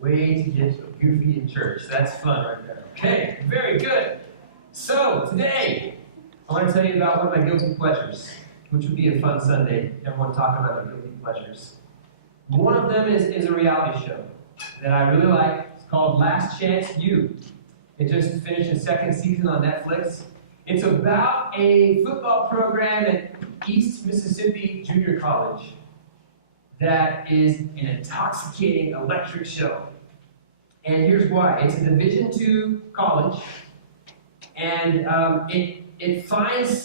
Way to get goofy in church. That's fun right there. Okay, very good. So, today, I want to tell you about one of my guilty pleasures, which would be a fun Sunday, everyone talking about their guilty pleasures. One of them is a reality show that I really like. It's called Last Chance U. It just finished its second season on Netflix. It's about a football program at East Mississippi Junior College that is an intoxicating, electric show. And here's why. It's a Division II college, and it has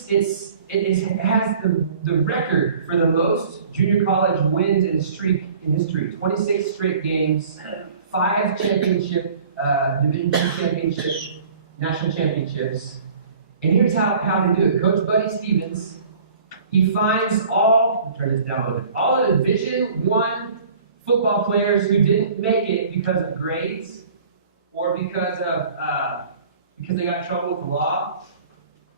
the record for the most junior college wins in history. 26 straight games, 5 championship, Division II championship, national championships. And here's how they do it. Coach Buddy Stevens, he finds all the Division I football players who didn't make it because of grades or because they got in trouble with the law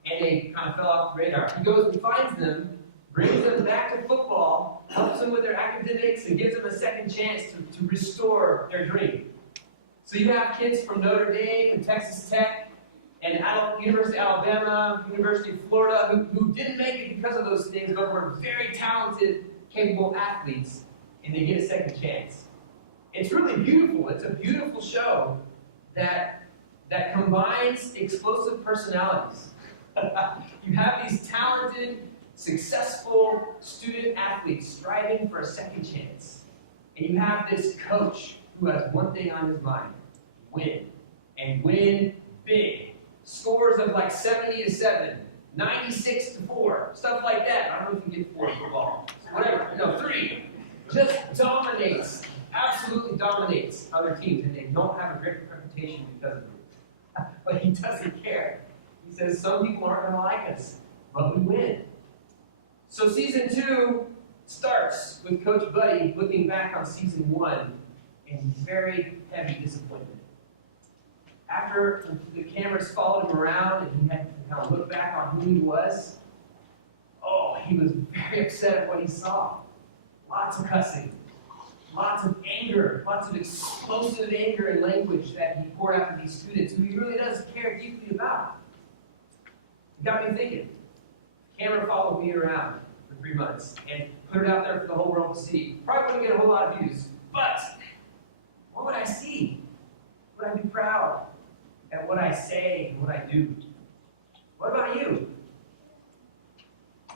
and they kind of fell off the radar. He goes and finds them, brings them back to football, helps them with their academics, and gives them a second chance to restore their dream. So you have kids from Notre Dame and Texas Tech and University of Alabama, University of Florida, who didn't make it because of those things, but were very talented, capable athletes, and they get a second chance. It's really beautiful. It's a beautiful show that combines explosive personalities. You have these talented, successful student athletes striving for a second chance. And you have this coach who has one thing on his mind: win. And win big. Scores of like 70-7, 96-4, stuff like that. I don't know if you get 4 in football. Whatever. 3. Just dominates, absolutely dominates other teams, and they don't have a great reputation because of it. But he doesn't care. He says, some people aren't going to like us, but we win. So season 2 starts with Coach Buddy looking back on season 1 in very heavy disappointment. After the cameras followed him around and he had to kind of look back on who he was, he was very upset at what he saw. Lots of cussing, lots of anger, lots of explosive anger and language that he poured out to these students who he really does care deeply about. It got me thinking. The camera followed me around for 3 months and put it out there for the whole world to see. Probably wouldn't get a whole lot of views, but what would I see? Would I be proud at what I say and what I do? What about you? So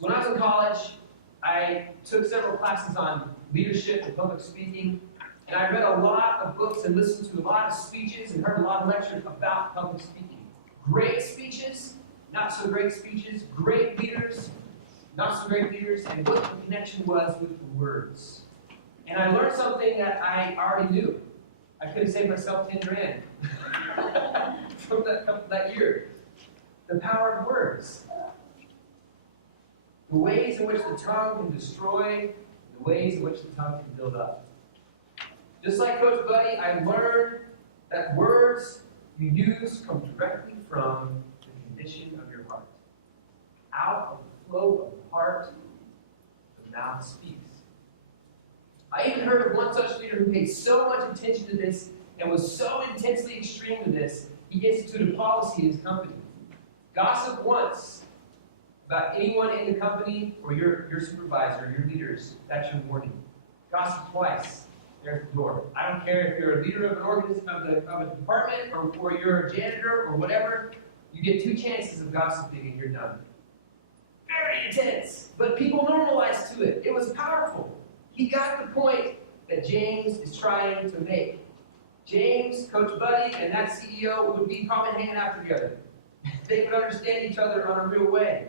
when I was in college, I took several classes on leadership and public speaking, and I read a lot of books and listened to a lot of speeches and heard a lot of lectures about public speaking. Great speeches, not so great speeches, great leaders, not so great leaders, and what the connection was with the words. And I learned something that I already knew. I could have saved myself 10 grand from that year. The power of words. The ways in which the tongue can destroy, the ways in which the tongue can build up. Just like Coach Buddy, I learned that words you use come directly from the condition of your heart. Out of the flow of the heart, the mouth speaks. I even heard of one such leader who paid so much attention to this and was so intensely extreme to this, he instituted a policy in his company. Gossip once about anyone in the company or your supervisor, your leaders, that's your warning. Gossip twice, there's the door. I don't care if you're a leader of an organization, of a department, or you're a janitor, or whatever, you get 2 chances of gossiping and you're done. Very intense, but people normalized to it. It was powerful. He got the point that James is trying to make. James, Coach Buddy, and that CEO would be probably hanging out together. They would understand each other in a real way.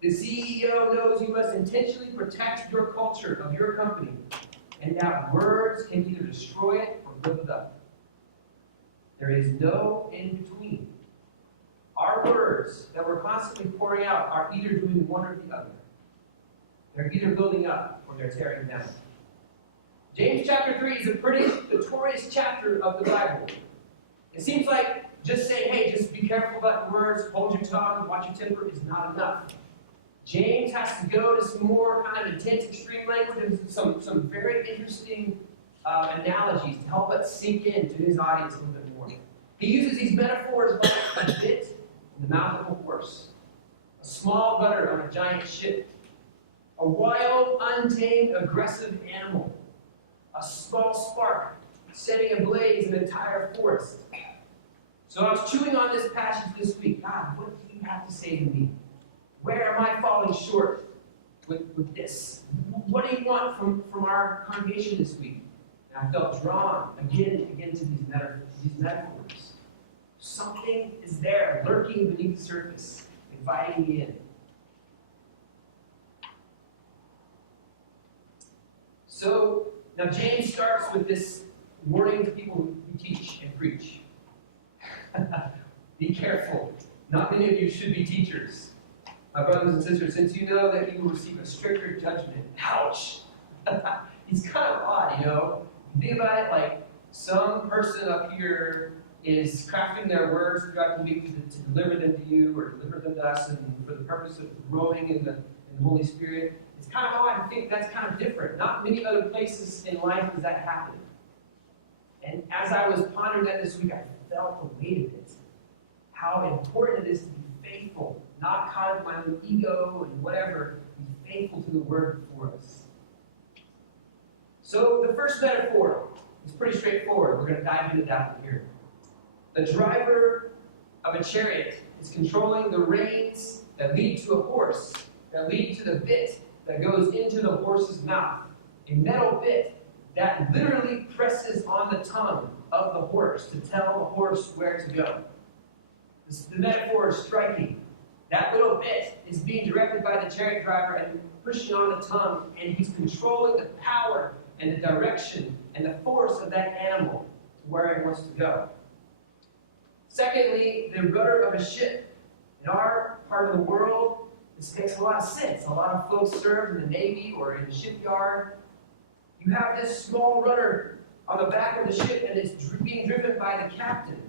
The CEO knows you must intentionally protect your culture of your company, and that words can either destroy it or build it up. There is no in between. Our words that we're constantly pouring out are either doing one or the other. They're either building up or they're tearing down. James chapter 3 is a pretty notorious chapter of the Bible. It seems like just saying, hey, just be careful about your words, hold your tongue, watch your temper is not enough. James has to go to some more kind of intense, extreme language and some very interesting analogies to help us sink into his audience a little bit more. He uses these metaphors like a bit in the mouth of a horse, a small rudder on a giant ship, a wild, untamed, aggressive animal, a small spark setting ablaze an entire forest. So I was chewing on this passage this week. God, what do you have to say to me? Where am I falling short with this? What do you want from our congregation this week? And I felt drawn again and again to these metaphors. Something is there, lurking beneath the surface, inviting me in. So, now James starts with this warning to people who teach and preach. Be careful. Not many of you should be teachers. My brothers and sisters, since you know that you will receive a stricter judgment. Ouch! He's kind of odd, you know. Think about it like some person up here is crafting their words throughout the week to deliver them to you or deliver them to us, and for the purpose of growing in the Holy Spirit. It's kind of how I think that's kind of different. Not many other places in life does that happen. And as I was pondering that this week, I felt the weight of it. How important it is to be faithful, not caught in my own ego and whatever. Be faithful to the word before us. So the first metaphor is pretty straightforward. We're going to dive into that one here. The driver of a chariot is controlling the reins that lead to a horse, that lead to the bit that goes into the horse's mouth. A metal bit that literally presses on the tongue of the horse to tell the horse where to go. The metaphor is striking. That little bit is being directed by the chariot driver and pushing on the tongue, and he's controlling the power and the direction and the force of that animal to where it wants to go. Secondly, the rudder of a ship. In our part of the world, this makes a lot of sense. A lot of folks serve in the Navy or in the shipyard. You have this small rudder on the back of the ship, and it's being driven by the captain.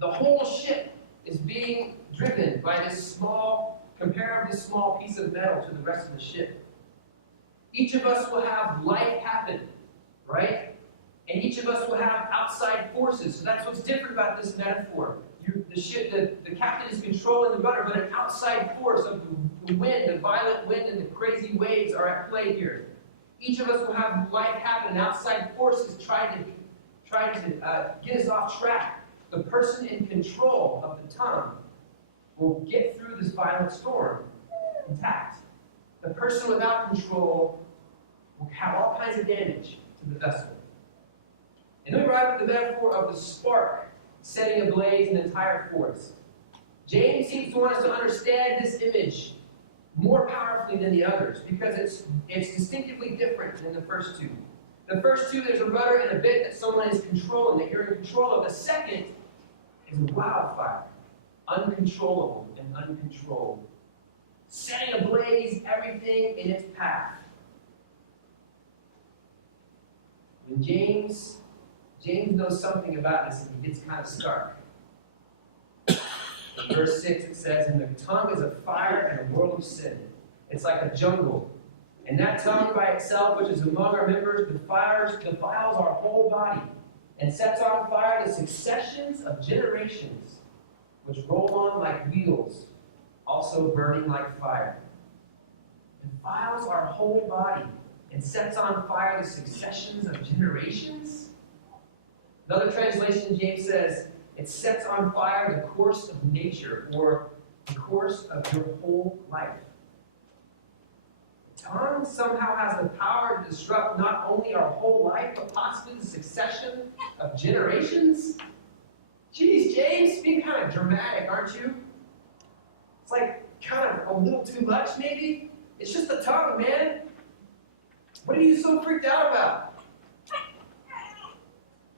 The whole ship is being driven by this small, comparatively small piece of metal to the rest of the ship. Each of us will have life happen, right? And each of us will have outside forces. So that's what's different about this metaphor. The captain is controlling the rudder, but an outside force of the wind, the violent wind, and the crazy waves are at play here. Each of us will have life happen. An outside force is trying to get us off track. The person in control of the tongue will get through this violent storm intact. The person without control will have all kinds of damage to the vessel. And then we arrive at the metaphor of the spark setting ablaze an entire forest. James seems to want us to understand this image more powerfully than the others because it's distinctively different than the first two. The first two, there's a rudder and a bit that someone is controlling, that you're in control of. The second is a wildfire, uncontrollable and uncontrolled, setting ablaze everything in its path. When James knows something about this, and he gets kind of stark. In verse 6 it says, "And the tongue is a fire and a world of sin." It's like a jungle. And that tongue by itself, which is among our members, defiles our whole body, and sets on fire the successions of generations, which roll on like wheels, also burning like fire. Defiles our whole body, and sets on fire the successions of generations? Another translation, James says, it sets on fire the course of nature, or the course of your whole life. The tongue somehow has the power to disrupt not only our whole life, but possibly the succession of generations. Geez, James, being kind of dramatic, aren't you? It's like kind of a little too much, maybe? It's just the tongue, man. What are you so freaked out about?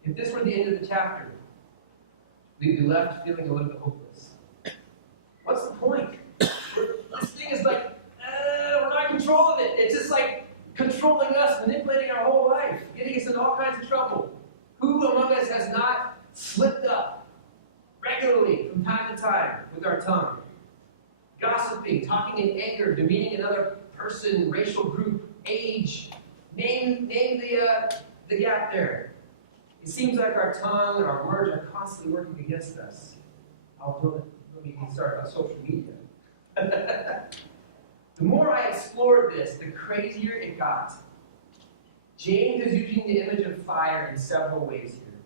If this were the end of the chapter, we'd be left feeling a little bit hopeless. What's the point? This thing is like, we're not in control of it. It's just like controlling us, manipulating our whole life, getting us into all kinds of trouble. Who among us has not slipped up regularly from time to time with our tongue? Gossiping, talking in anger, demeaning another person, racial group, age. Name the gap there. It seems like our tongue and our words are constantly working against us. Let me start about social media. The more I explored this, the crazier it got. James is using the image of fire in several ways here.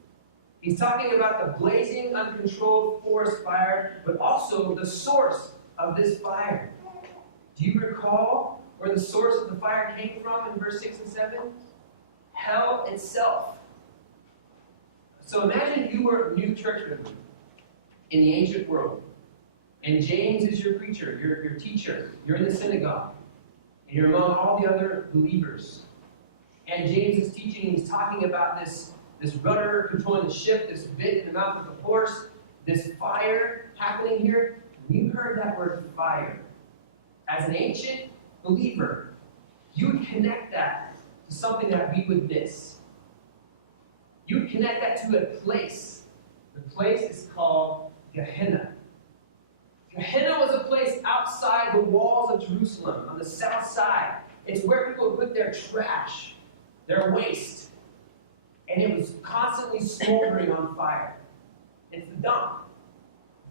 He's talking about the blazing, uncontrolled forest fire, but also the source of this fire. Do you recall where the source of the fire came from in verse 6 and 7? Hell itself. So imagine you were a new church member in the ancient world, and James is your preacher, your teacher. You're in the synagogue, and you're among all the other believers. And James is teaching, and he's talking about this rudder controlling the ship, this bit in the mouth of the horse, this fire happening here. When you heard that word fire, as an ancient believer, you would connect that to something that we would miss. You would connect that to a place. The place is called Gehenna. Gehenna was a place outside the walls of Jerusalem, on the south side. It's where people would put their trash, their waste. And it was constantly smoldering on fire. It's the dump.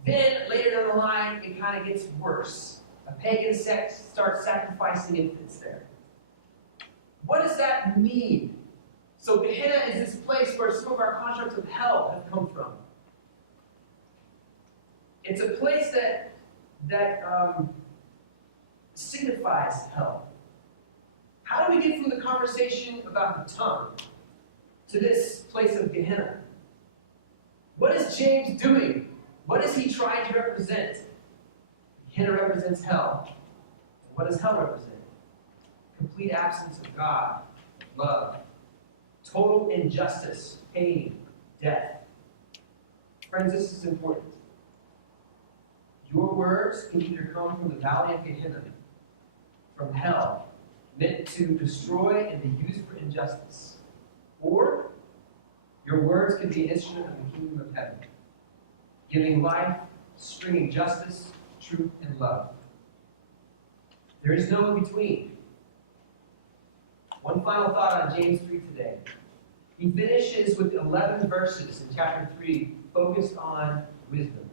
Then, later down the line, it kind of gets worse. A pagan sect starts sacrificing infants there. What does that mean? So Gehenna is this place where some of our constructs of hell have come from. It's a place that signifies hell. How do we get from the conversation about the tongue to this place of Gehenna? What is James doing? What is he trying to represent? Gehenna represents hell. What does hell represent? Complete absence of God, love, total injustice, pain, death. Friends, this is important. Your words can either come from the valley of Gehenna, from hell, meant to destroy and be used for injustice, or your words can be an instrument of the kingdom of heaven, giving life, springing justice, truth, and love. There is no in between. One final thought on James 3 today. He finishes with 11 verses in chapter 3 focused on wisdom.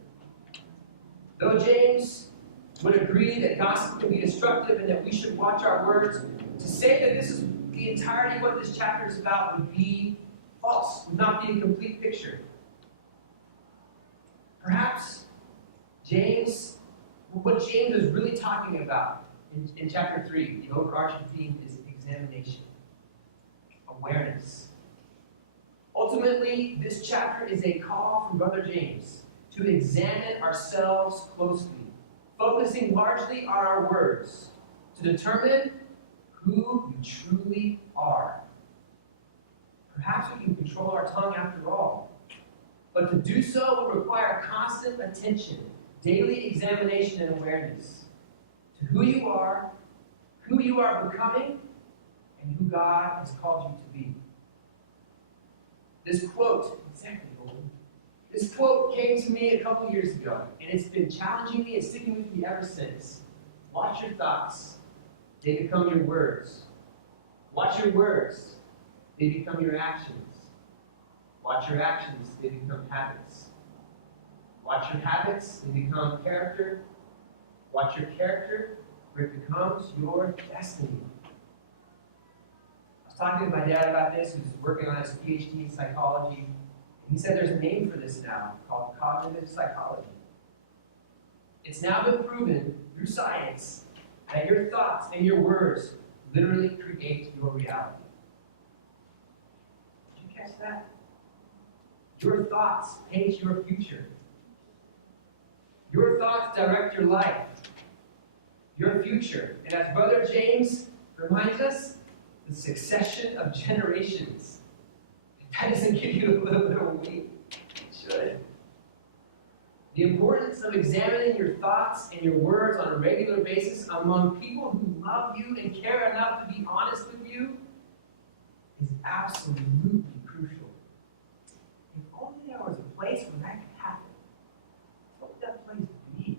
Though James would agree that gossip can be destructive and that we should watch our words, to say that this is the entirety of what this chapter is about would be false, would not be a complete picture. Perhaps what James is really talking about in chapter 3, the overarching theme is examination, awareness. Ultimately, this chapter is a call from Brother James to examine ourselves closely, focusing largely on our words to determine who we truly are. Perhaps we can control our tongue after all, but to do so will require constant attention, daily examination and awareness to who you are becoming, and who God has called you to be. This quote, this quote came to me a couple years ago, and it's been challenging me and sticking with me ever since. Watch your thoughts. They become your words. Watch your words. They become your actions. Watch your actions. They become habits. Watch your habits. They become character. Watch your character, where it becomes your destiny. I was talking to my dad about this, who's working on his PhD in psychology. He said there's a name for this now, called cognitive psychology. It's now been proven through science that your thoughts and your words literally create your reality. Did you catch that? Your thoughts paint your future. Your thoughts direct your life, your future. And as Brother James reminds us, the succession of generations. That doesn't give you a little bit of a weight. It should. The importance of examining your thoughts and your words on a regular basis among people who love you and care enough to be honest with you is absolutely crucial. If only there was a place where that could happen, what would that place be?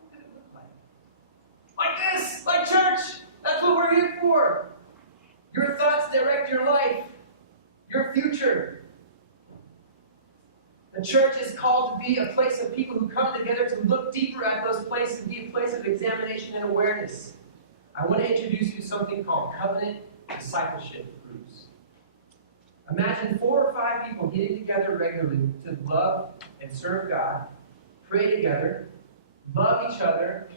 What could it look like? Like this! Like church! That's what we're here for! Your thoughts direct your life. your future. The church is called to be a place of people who come together to look deeper at those places and be a place of examination and awareness. I want to introduce you to something called covenant discipleship groups. Imagine 4 or 5 people getting together regularly to love and serve God, pray together, love each other,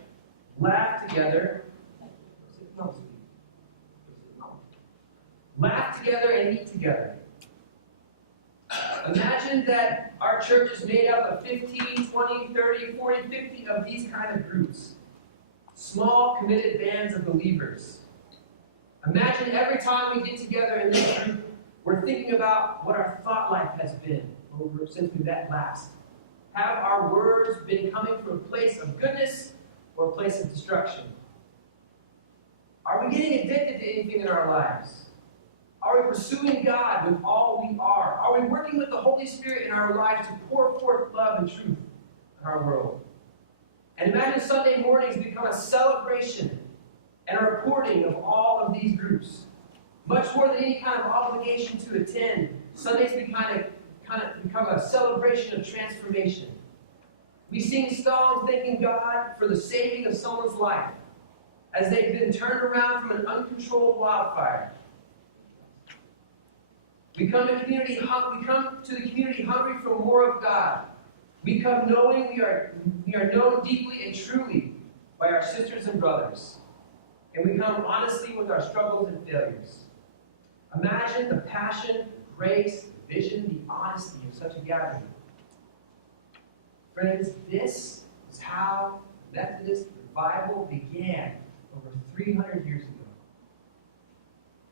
laugh together. Laugh together and eat together. Imagine that our church is made up of 15, 20, 30, 40, 50 of these kind of groups. Small, committed bands of believers. Imagine every time we get together in this group, we're thinking about what our thought life has been since we met last. Have our words been coming from a place of goodness or a place of destruction? Are we getting addicted to anything in our lives? Are we pursuing God with all we are? Are we working with the Holy Spirit in our lives to pour forth love and truth in our world? And imagine Sunday mornings become a celebration and a reporting of all of these groups. Much more than any kind of obligation to attend, Sundays become a celebration of transformation. We sing songs thanking God for the saving of someone's life as they've been turned around from an uncontrolled wildfire. We come to the community hungry for more of God. We come knowing we are known deeply and truly by our sisters and brothers. And we come honestly with our struggles and failures. Imagine the passion, grace, the vision, the honesty of such a gathering. Friends, this is how Methodist revival began over 300 years ago.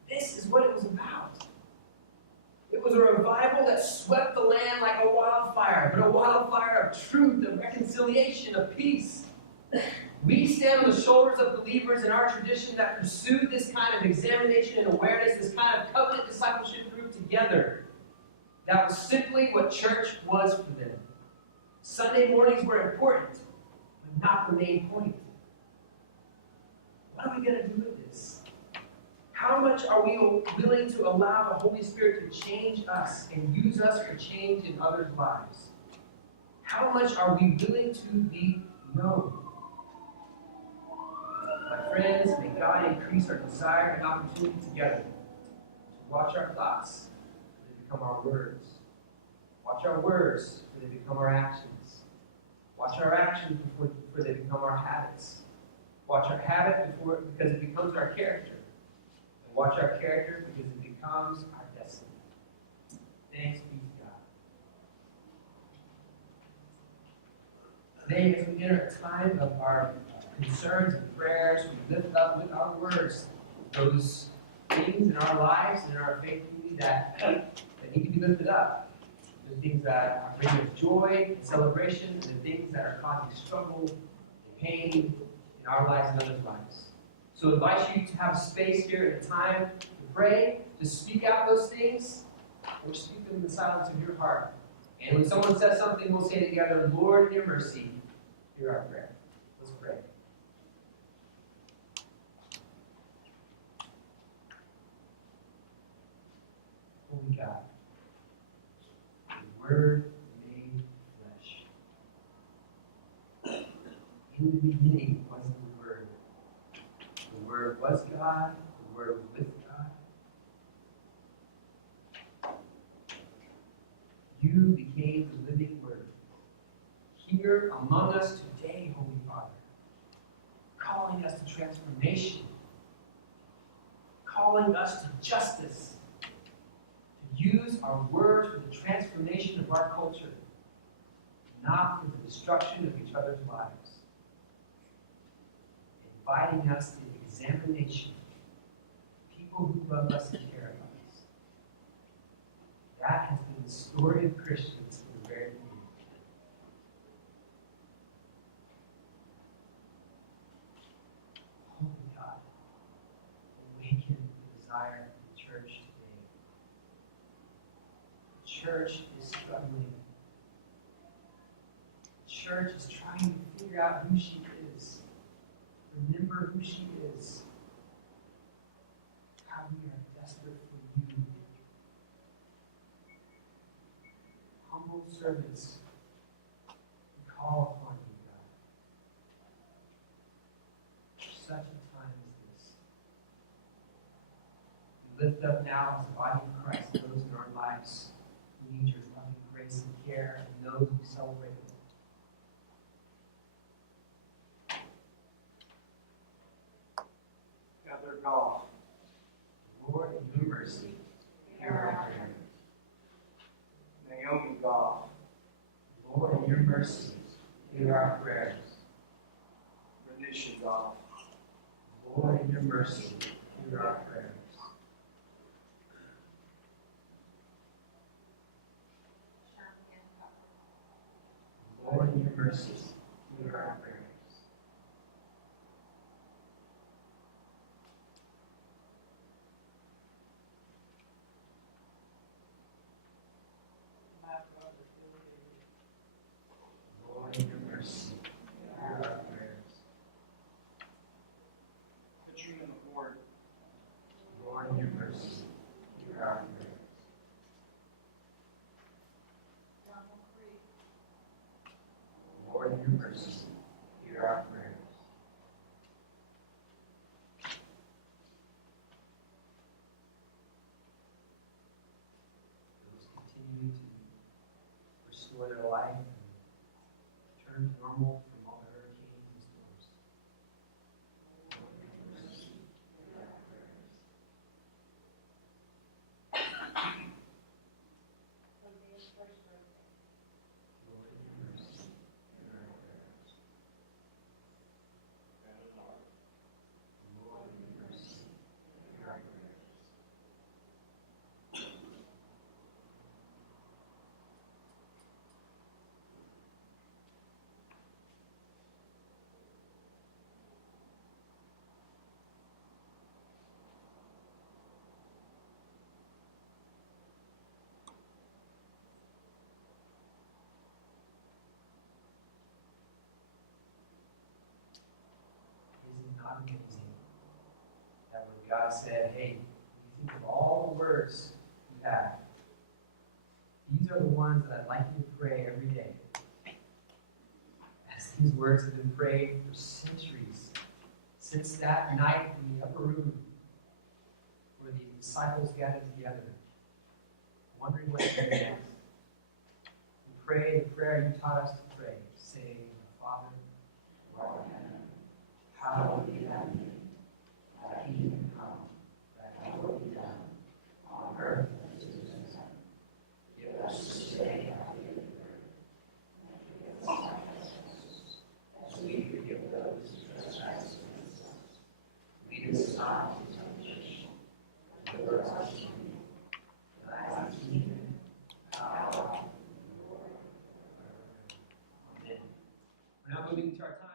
This is what it was about. It was a revival that swept the land like a wildfire, but a wildfire of truth, of reconciliation, of peace. We stand on the shoulders of believers in our tradition that pursued this kind of examination and awareness, this kind of covenant discipleship group together. That was simply what church was for them. Sunday mornings were important, but not the main point. What are we going to do with this? How much are we willing to allow the Holy Spirit to change us and use us for change in others' lives? How much are we willing to be known? My friends, may God increase our desire and opportunity together to watch our thoughts, for they become our words. Watch our words, for they become our actions. Watch our actions before they become our habits. Watch our habit because it becomes our character. And watch our character because it becomes our destiny. Thanks be to God. Today, as we enter a time of our concerns and prayers, we lift up with our words those things in our lives and in our faith community that need to be lifted up. The things that bring us joy and celebration, and the things that are causing struggle and pain in our lives and others' lives. So I invite you to have a space here and a time to pray, to speak out those things, or speak them in the silence of your heart. And when someone says something, we'll say together, Lord, in your mercy, hear our prayer. Let's pray. Holy God, the Word made flesh. In the beginning was the Word. The Word was God. The Word was with God. You became the living Word. Here among us today, Holy Father, calling us to transformation, calling us to justice, use our words for the transformation of our culture, not for the destruction of each other's lives. Inviting us to examination, people who love us and care about us. That has been the story of Christians from the very beginning. Holy God, awaken the desire of the church today. The church is struggling. The church is trying to figure out who she is. Remember who she is. How we are desperate for you. servants, we call upon you, God, for such a time as this. We lift up now as the body of Christ those in our lives who need your loving grace and care, and those who celebrate them. Heather Goff, Lord, in your mercy, hear our prayer. Naomi Goff, Lord, in your mercy, hear our prayers. Renisha Goff, Lord, in your mercy, hear our prayers. Lord, in your mercy, hear our prayers. Lord, in your mercy, hear our prayers. Katrina Ward, Lord, in your mercy, hear our prayers. Lord, in your mercy, hear our prayers. Those continuing to restore their life and return to normal from all the hurricanes and storms. Lord, in your mercy, hear our prayers. Lord, in your mercy, hear our prayers. Lord, in your mercy, hear our prayers. Is it not amazing that when God said, hey, you think of all the words you have, these are the ones that I'd like you to pray every day. As these words have been prayed for centuries, since that night in the upper room where the disciples gathered together, wondering what to do next. We pray the prayer you taught us to pray, saying, Father, who art in heaven, hallowed be thy name. Thy kingdom come, thy will be done, on earth as it is in heaven. Give us this day our daily bread, and forgive us our trespasses, as we forgive those who trespass against us. Lead us not into temptation, but deliver us from evil. For thine is the kingdom, power, and glory, forever. Amen. We're now moving to our time.